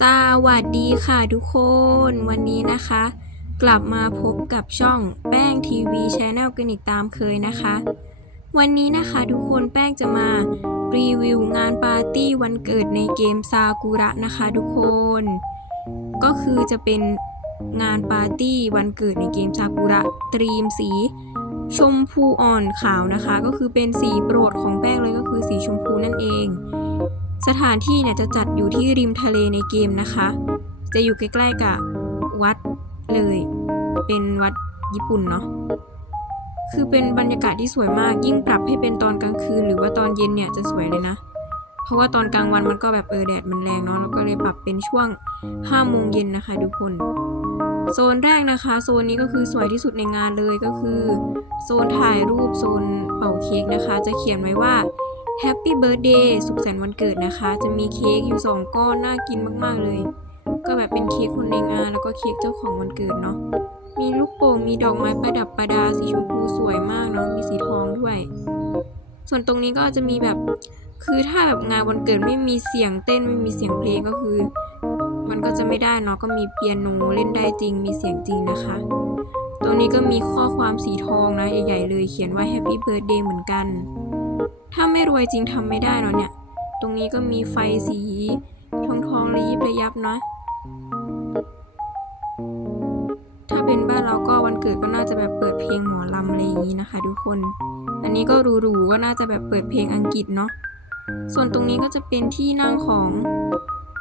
สวัสดีค่ะทุกคน วันนี้นะคะ กลับมาพบกับช่องแป้งทีวีชแนลกันอีกตามเคยนะคะ วันนี้นะคะทุกคนแป้งจะมารีวิวงานปาร์ตี้วันเกิดในเกมซากุระนะคะทุกคน ก็คือจะเป็นงานปาร์ตี้วันเกิดในเกมซากุระตรีมสี ชมพูอ่อนขาวนะคะ ก็คือเป็นสีโปรดของแป้ สถานที่เนี่ยจะจัดอยู่ที่ริมทะเลในเกมนะคะ จะอยู่ใกล้ๆกับวัดเลย เป็นวัดญี่ปุ่นเนาะคือเป็นบรรยากาศที่สวยมากยิ่งปรับให้เป็นตอนกลางคืน หรือว่าตอนเย็นเนี่ยจะสวยเลยนะ เพราะว่าตอนกลางวันมันก็แบบเออแดดมันแรงเนาะแล้วก็เลยปรับเป็นช่วง5โมงเย็นนะคะทุกคน โซนแรกนะคะ โซนนี้ก็คือสวยที่สุดในงานเลยก็คือ โซนถ่ายรูปโซนเป่าเค้กนะคะ จะเขียนไว้ว่า Happy Birthday สุขสันต์วันเกิดนะคะ จะมีเค้กอยู่2ก้อนน่ากินมากๆเลย ก็แบบเป็นเค้กคนในงานแล้วก็เค้กเจ้าของวันเกิดเนาะมีลูกโป่งมีดอกไม้ประดับประดาสีชมพูสวยมากเนาะมีสีทองด้วย ส่วนตรงนี้ก็จะมีแบบคือถ้าแบบงานวันเกิดไม่มีเสียงเต้นไม่มีเสียงเพลงก็คือ มันก็จะไม่ได้เนาะก็มีเปียโนเล่นได้จริง มีเสียงจริงนะคะ ตรงนี้ก็มีข้อความสีทองนะใหญ่ๆเลยเขียนว่า Happy Birthday เหมือนกัน ถ้าไม่รวยจริงทำไม่ได้เนาะเนี่ย ตรงนี้ก็มีไฟสีทองทองระยิบระยับนะถ้าเป็นบ้านเราก็วันเกิดก็น่าจะแบบเปิดเพลงหมอลำอะไรอย่างนี้นะคะ ทุกคน อันนี้ก็หรูๆก็น่าจะแบบเปิดเพลงอังกฤษเนาะ ส่วนตรงนี้ก็จะเป็นที่นั่งของ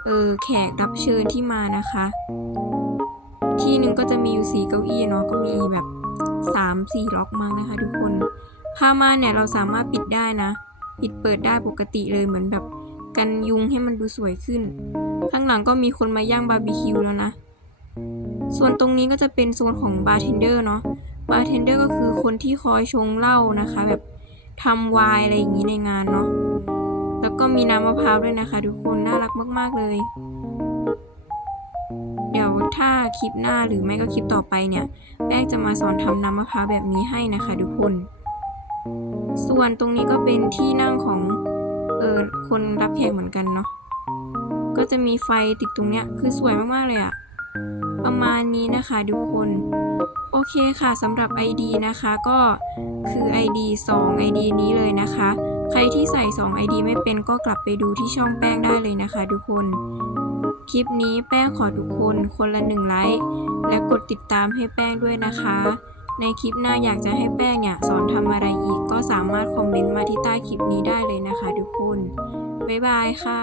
เออแขกรับเชิญที่มานะคะ ที่หนึ่งก็จะมีอยู่สีเก้าอี้เนาะก็มีแบบสามสีล็อกมั้งนะคะ ทุกคน ผ้าม่านเนี่ยเราสามารถปิดได้นะ ปิดเปิดได้ปกติเลยเหมือนแบบกันยุงให้มันดูสวยขึ้น ข้างหลังก็มีคนมาย่างบาร์บีคิวแล้วนะ ส่วนตรงนี้ก็จะเป็นโซนของบาร์เทนเดอร์เนาะ บาร์เทนเดอร์ก็คือคนที่คอยชงเหล้านะคะ แบบทำไวน์อะไรอย่างนี้ในงานเนาะ แล้วก็มีน้ำมะพร้าวด้วยนะคะ ทุกคนน่ารักมาก ๆ เลย เดี๋ยวถ้าคลิปหน้าหรือไม่ก็คลิปต่อไปเนี่ย แป้งจะมาสอนทำน้ำมะพร้าวแบบนี้ให้นะคะ ทุกคน ส่วนตรงนี้ก็เป็นที่นั่งของเออคนรับแขกเหมือนกันเนาะ ก็จะมีไฟติดตรงเนี้ย คือสวยมากๆเลยอะประมาณนี้นะคะทุกคน โอเคค่ะสำหรับ ID นะคะก็คือ ID 2 ID นี้เลยนะคะ ใครที่ใส่ 2 ID ไม่เป็นก็กลับไปดูที่ช่องแป้งได้เลยนะคะทุกคน คลิปนี้แป้งขอทุกคนคนละหนึ่งไลค์และกดติดตามให้แป้งด้วยนะคะ ในคลิปหน้าอยากจะให้แป้งเนี่ยสอนทำอะไรอีก ก็สามารถคอมเมนต์มาที่ใต้คลิปนี้ได้เลยนะคะทุกคน บ๊ายบายค่ะ